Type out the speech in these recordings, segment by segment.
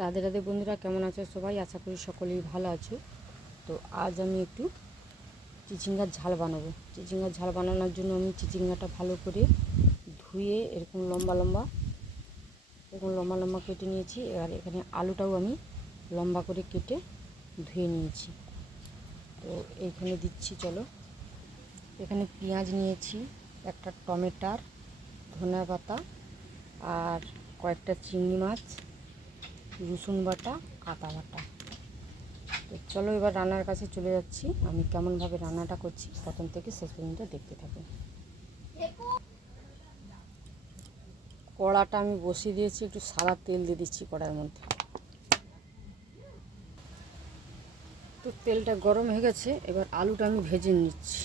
রাধে রাধে বন্ধুরা, কেমন আছো সবাই? আশা করি সকলেই ভালো আছো। তো আজ আমি একটু চিচিঙ্গার ঝাল বানাবো। চিচিঙ্গার ঝাল বানানোর জন্য আমি চিচিঙ্গাটা ভালো করে ধুয়ে এরকম লম্বা লম্বা কেটে নিয়েছি। এবার এখানে আলুটাও আমি লম্বা করে কেটে ধুয়ে নিয়েছি। তো এইখানে দিচ্ছি, চলো। এখানে পেঁয়াজ নিয়েছি, একটা টমেটার, ধনে পাতা আর কয়েকটা চিংড়ি মাছ, রসুন বাটা, আদা বাটা। তো চলো এবার রান্নার কাছে চলে যাচ্ছি। আমি কেমনভাবে রান্নাটা করছি প্রথম থেকে শেষ পর্যন্ত দেখতে থাকুন। কড়াটা আমি বসিয়ে দিয়েছি, একটু সাদা তেল দিয়ে দিচ্ছি কড়ার মধ্যে। তো তেলটা গরম হয়ে গেছে, এবার আলুটা আমি ভেজে নিচ্ছি।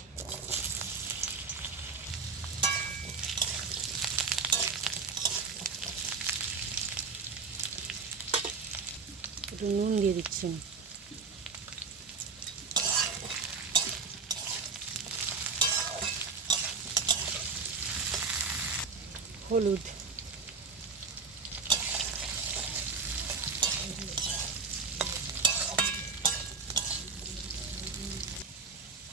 একটু নুন দিয়ে দিচ্ছি, হলুদ,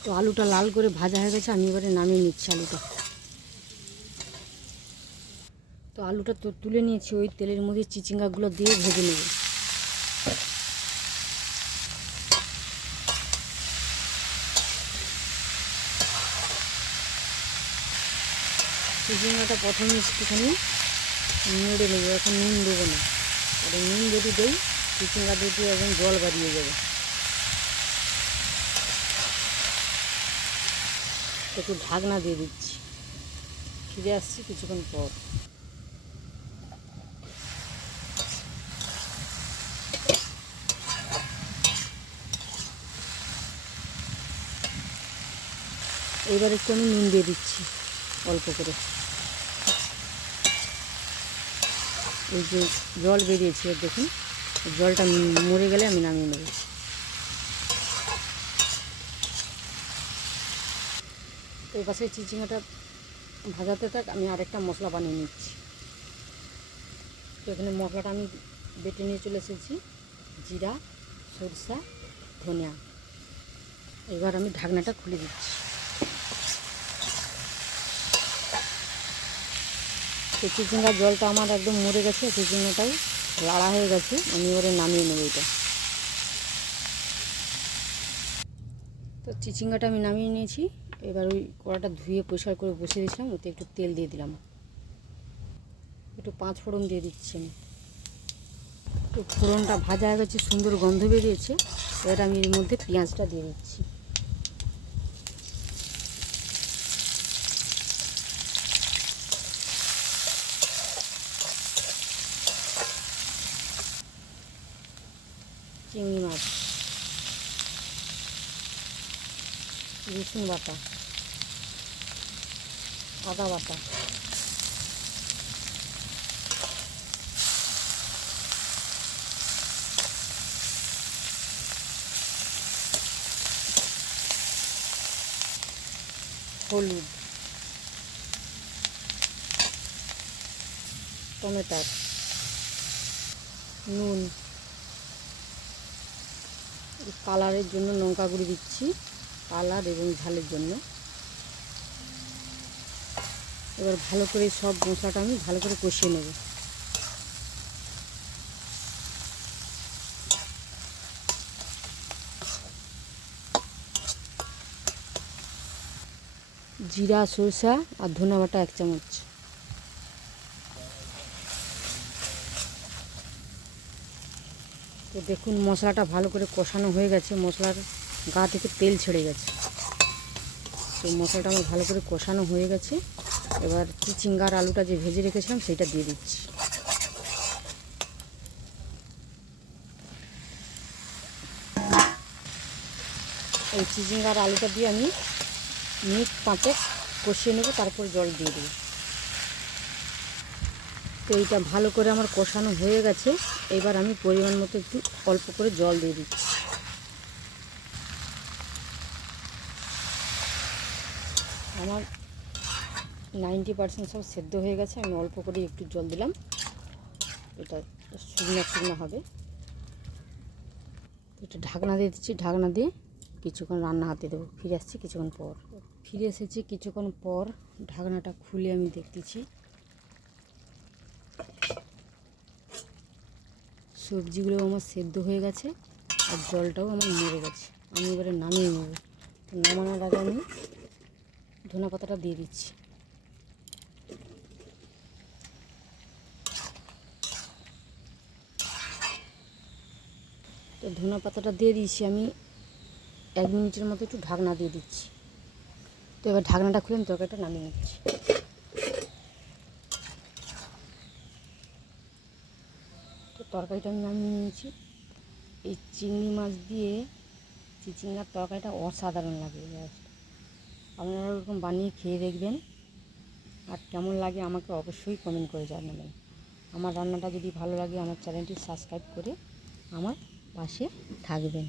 তো আলুটা লাল করে ভাজা হয়ে গেছে, আমি এবারে নামিয়ে নিচ্ছি আলুটা। তো আলুটা তো তুলে নিয়েছি, ওই তেলের মধ্যে চিচিঙ্গাগুলো দিয়ে ভেজে নেব। চিচিঙ্গাটা প্রথমে একটুখানি নেড়ে নেব, এখন নুন দেবো না। আর নুন যদি দেই চিচিঙ্গা দিয়ে একদম জল বাড়িয়ে যাবে। একটু ঢাকনা দিয়ে দিচ্ছি, ফিরে আসছি কিছুক্ষণ পর। এইবার একটু আমি নুন দিয়ে দিচ্ছি অল্প করে। এই যে জল বেরিয়েছে দেখুন, জলটা মরে গেলে আমি নামিয়ে নেব। এই পাশে চিচিঙ্গাটা ভাজাতে থাক, আমি আরেকটা মশলা বানিয়ে নিচ্ছি। তো এখানে মশলাটা আমি বেটে নিয়ে চলে এসেছি, জিরা, সরষা, ধনিয়া। এবার আমি ঢাকনাটা খুলে দিচ্ছি। তো চিচিঙ্গার জলটা আমার একদম মরে গেছে, চিচিঙ্গাটাও লাড়া হয়ে গেছে, আমি এবারে নামিয়ে নেব এটা। তো চিচিঙ্গাটা আমি নামিয়ে নিয়েছি। এবার ওই কড়াটা ধুয়ে পরিষ্কার করে বসিয়ে দিয়েছিলাম, ওতে একটু তেল দিয়ে দিলাম, একটু 5 ফোড়ন দিয়ে দিচ্ছি আমি। তো ফোড়নটা ভাজা হয়ে গেছে, সুন্দর গন্ধ বেরিয়েছে। এবার আমি এর মধ্যে পেঁয়াজটা দিয়ে দিচ্ছি। চিংড়ি মাছ, রসুন বাটা, আদা বাটা, হলুদ, টমেটো, নুন, কালারের জন্য লঙ্কা গুঁড়ি দিচ্ছি, কালার এবং ঝালের জন্য। এবার ভালো করে সব মশলাটা আমি ভালো করে কষিয়ে নেব। জিরা, সরষা আর ধনে বাটা 1 চামচ। তো দেখুন মশলাটা ভালো করে কষানো হয়ে গেছে, মশলার গা থেকে তেল ছেড়ে গেছে। তো মশলাটা আমার ভালো করে কষানো হয়ে গেছে। এবার চিচিঙ্গার আলুটা যে ভেজে রেখেছিলাম সেটা দিয়ে দিচ্ছি। এই চিচিঙ্গার আলুটা দিয়ে আমি মিনিট 5 কষিয়ে নেব, তারপর জল দিয়ে দেবো। তো এইটা ভালো করে আমার কষানো হয়ে গেছে। এবার আমি পরিমাণ মতো একটু অল্প করে জল দিয়ে দিচ্ছি। আমার 90% সব সেদ্ধ হয়ে গেছে, আমি অল্প করে একটু জল দিলাম, এটা শুকনো শুকনো হবে। একটু ঢাকনা দিয়ে দিচ্ছি, ঢাকনা দিয়ে কিছুক্ষণ রান্না হতে দেবো। ফিরে আসছি কিছুক্ষণ পর। ফিরে এসেছি কিছুক্ষণ পর, ঢাকনাটা খুলে আমি দেখতেছি সবজিগুলো আমার সেদ্ধ হয়ে গেছে আর জলটাও আমার মরে গেছে। আমি এবারে নামিয়ে নেব। তো নামানোর আগে আমি ধনেপাতাটা দিয়ে দিচ্ছি। তো ধনেপাতাটা দিয়ে দিয়েছি আমি 1 মিনিটের মতো একটু ঢাকনা দিয়ে দিচ্ছি। তো এবার ঢাকনাটা খুলে আমি তরকারিটা নামিয়ে নিচ্ছি। তো তরকারিটা আমি নামিয়ে নিয়েছি। এই চিংড়ি মাছ দিয়ে চিচিঙ্গার তরকারিটা অসাধারণ লাগে। আপনারা ওরকম বানিয়ে খেয়ে দেখবেন, আর কেমন লাগে আমাকে অবশ্যই কমেন্ট করে জানাবেন। আমার রান্নাটা যদি ভালো লাগে আমার চ্যানেলটি সাবস্ক্রাইব করে আমার পাশে থাকবেন।